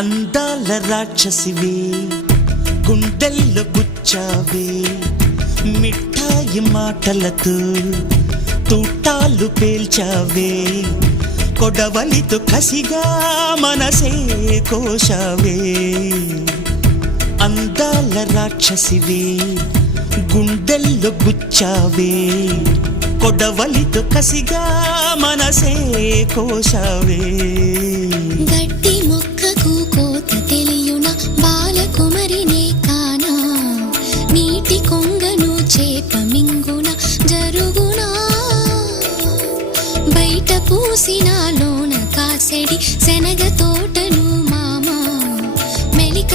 అందాల రాక్షసివే గుండెల్లో గుచ్చావే మిఠాయి మాటలతో తూటాలు పేల్చావే కొడవలితో కసిగా మనసే కోశావే అందాల రాక్షసివే గుండెల్లో గుచ్చావే కొడవలితో కసిగా మనసే కోశావే గట్టి మొక్కకు కోత తెలియున బాలకుమరినే కానా నీటి కొంగను చేప మింగున జరుగునా బయట పూసిన లోన కాసెడి శనగ తోటను మామ మెలిక